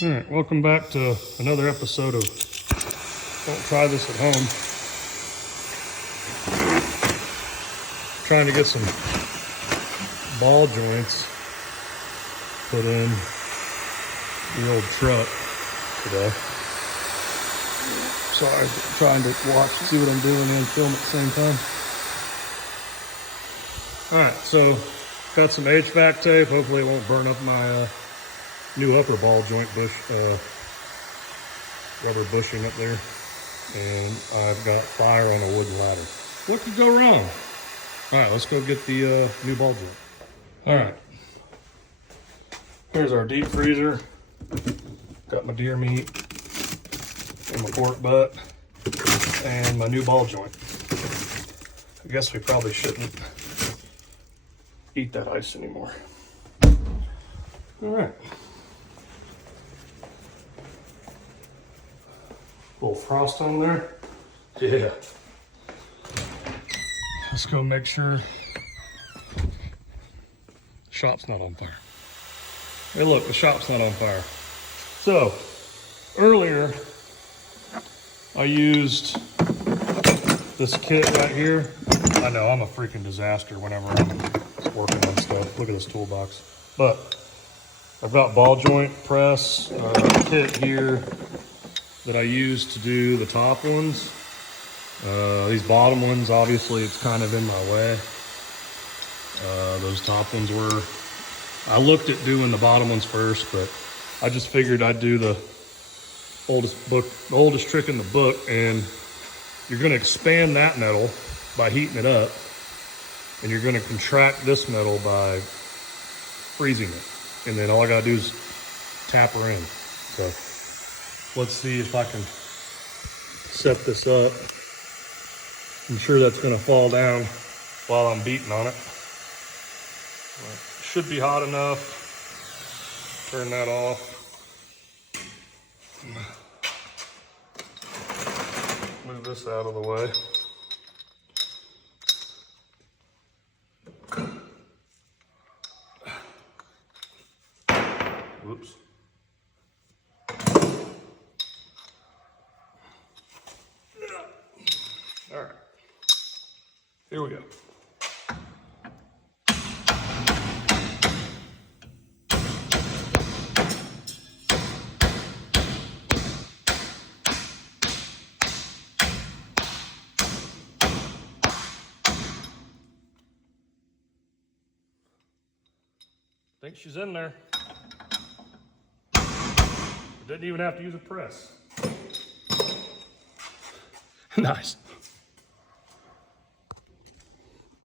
All right, welcome back to another episode of Don't Try This at Home. Trying to get some ball joints put in the old truck today. Sorry, trying to watch, see what I'm doing and film at the same time. All right, so got some HVAC tape. Hopefully it won't burn up my new upper ball joint bush, rubber bushing up there. And I've got fire on a wooden ladder. What could go wrong? All right, let's go get the new ball joint. All right, here's our deep freezer. Got my deer meat and my pork butt and my new ball joint. I guess we probably shouldn't eat that ice anymore. All right. Little frost on there. Yeah. Let's go make sure the shop's not on fire. Hey look, the shop's not on fire. So, earlier I used this kit right here. I know, I'm a freaking disaster whenever I'm working on stuff. Look at this toolbox. But I've got ball joint press kit here that I use to do the top ones. These bottom ones, obviously, it's kind of in my way. Those top ones were, I looked at doing the bottom ones first, but I just figured I'd do the oldest trick in the book, and you're gonna expand that metal by heating it up, and you're gonna contract this metal by freezing it. And then all I gotta do is tap her in. So let's see if I can set this up. I'm sure that's gonna fall down while I'm beating on it. Should be hot enough. Turn that off. Move this out of the way. Whoops. All right, here we go. I think she's in there. Didn't even have to use a press. Nice.